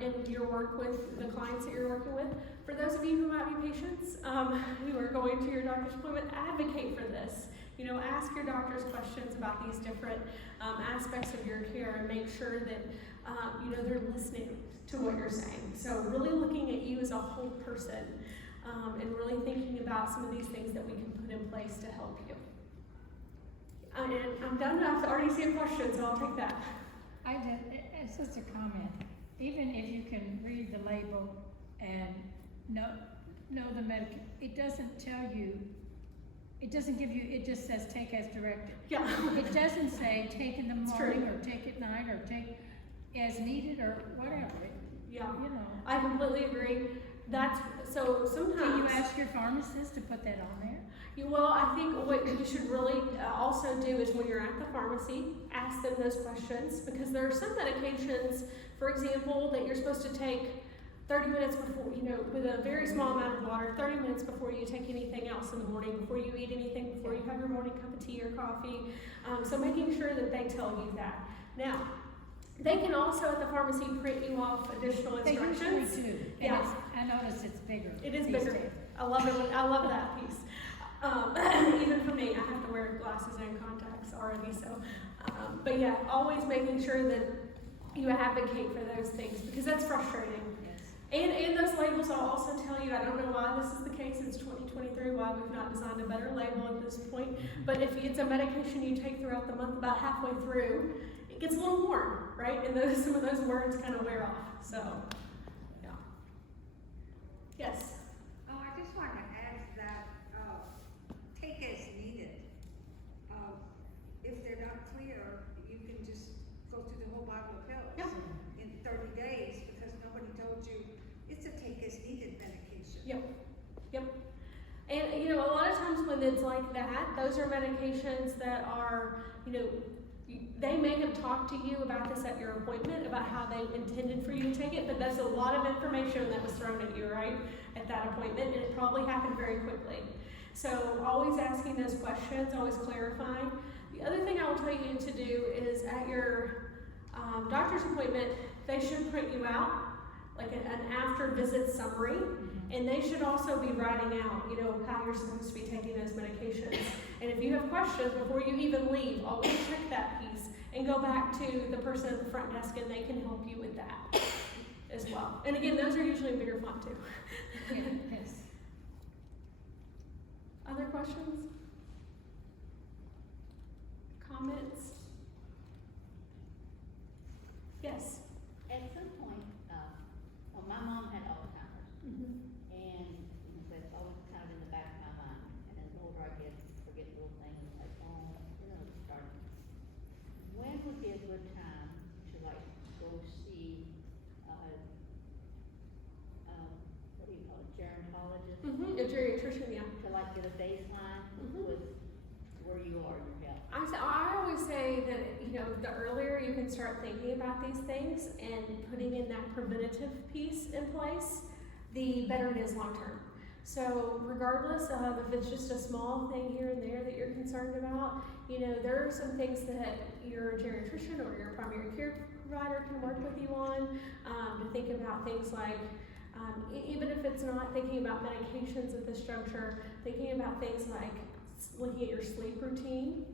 and your work with the clients that you're working with. For those of you who might be patients, who are going to your doctor's appointment, advocate for this. Ask your doctors questions about these different aspects of your care and make sure that they're listening to what you're saying. So really looking at you as a whole person and really thinking about some of these things that we can put in place to help you. And I'm done. I've already seen a question, so I'll take that. I did. It's just a comment. Even if you can read the label and know the medication, it doesn't tell you. It doesn't give you. It just says take as directed. Yeah. It doesn't say take in the morning true. or take at night or take as needed or whatever. Yeah. I completely agree. That's so. Sometimes. Can you ask your pharmacist to put that on there? Well, I think what you should really also do is when you're at the pharmacy, ask them those questions, because there are some medications, for example, that you're supposed to take 30 minutes before, with a very small amount of water, 30 minutes before you take anything else in the morning, before you eat anything, before you have your morning cup of tea or coffee. So making sure that they tell you that. Now, they can also at the pharmacy print you off additional instructions. They usually do. Yeah. I notice it's bigger. It is these bigger. days. I love it. I love that piece. Even for me, I have to wear glasses and contacts already. So, but yeah, always making sure that you advocate for those things, because that's frustrating. Yes. And those labels, I'll also tell you, I don't know why this is the case, it's 2023, why we've not designed a better label at this point, but if it's a medication you take throughout the month, about halfway through, it gets a little worn, right? And some of those words kind of wear off, so, yeah. Yes? Oh, I just want to add that, take as needed. If they're not clear, you can just go through the whole bottle of pills Yep. in 30 days because nobody told you it's a take as needed medication. Yep. And, a lot of times when it's like that, those are medications that are, they may have talked to you about this at your appointment, about how they intended for you to take it, but that's a lot of information that was thrown at you, right, at that appointment, and it probably happened very quickly. So always asking those questions, always clarifying. The other thing I will tell you to do is at your doctor's appointment, they should print you out like an after visit summary, and they should also be writing out, how you're supposed to be taking those medications. And if you have questions before you even leave, always check that piece and go back to the person at the front desk and they can help you with that as well. And again, those are usually in bigger font too. Yes. Other questions? Comments? Yes? At some point, well, my mom had Alzheimer's, Mm-hmm. and that's always kind of in the back of my mind. And as the older I get, forget little things like, oh, start. When would be a good time to like go see, what do you call it, gerontologist? Mm-hmm. A geriatrician, yeah. To like get a baseline Mhm. with where you are in your health. I always say that, the earlier you can start thinking about these things and putting in that preventative piece in place, the better it is long term. So regardless of if it's just a small thing here and there that you're concerned about, there are some things that your geriatrician or your primary care provider can work with you on, to think about things like, even if it's not thinking about medications at this juncture, thinking about things like looking at your sleep routine,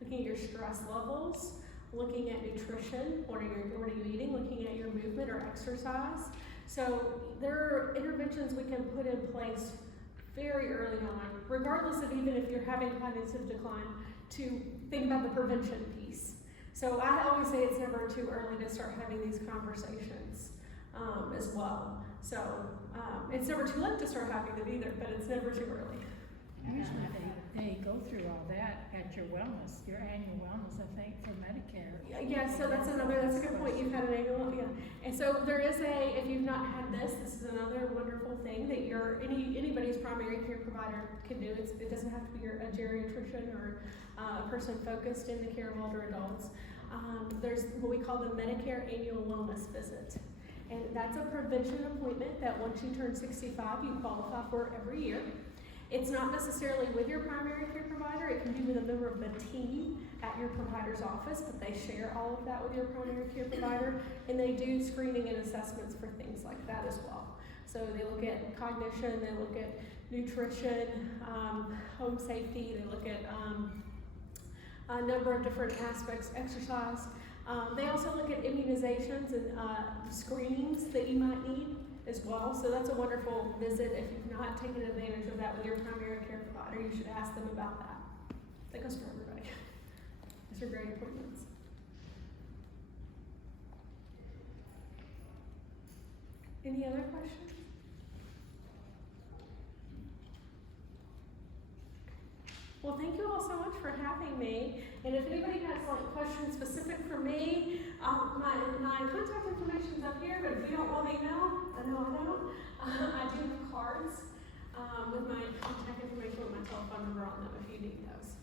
looking at your stress levels, looking at nutrition, what are you eating, looking at your movement or exercise. So there are interventions we can put in place very early on, regardless of even if you're having cognitive decline, to think about the prevention piece. So I always say it's never too early to start having these conversations as well. So it's never too late to start having them either, but it's never too early. Usually they go through all that at your wellness, your annual wellness, I think, for Medicare. Yeah, so that's a good point. You've had an annual, yeah. And so there is if you've not had this is another wonderful thing that anybody's primary care provider can do. It doesn't have to be a geriatrician or a person focused in the care of older adults. There's what we call the Medicare annual wellness visit. And that's a prevention appointment that once you turn 65, you qualify for every year. It's not necessarily with your primary care provider. It can be with a member of the team at your provider's office, but they share all of that with your primary care provider, and they do screening and assessments for things like that as well. So they look at cognition, they look at nutrition, home safety, they look at a number of different aspects, exercise. They also look at immunizations and screenings that you might need as well. So that's a wonderful visit. If you've not taken advantage of that with your primary care provider, you should ask them about that. That goes for everybody. These are great appointments. Any other questions? Well, thank you all so much for having me. And if anybody has questions specific for me, my contact information is up here, but if you don't want email, I know I don't. I do have cards with my contact information with my telephone number on them if you need those.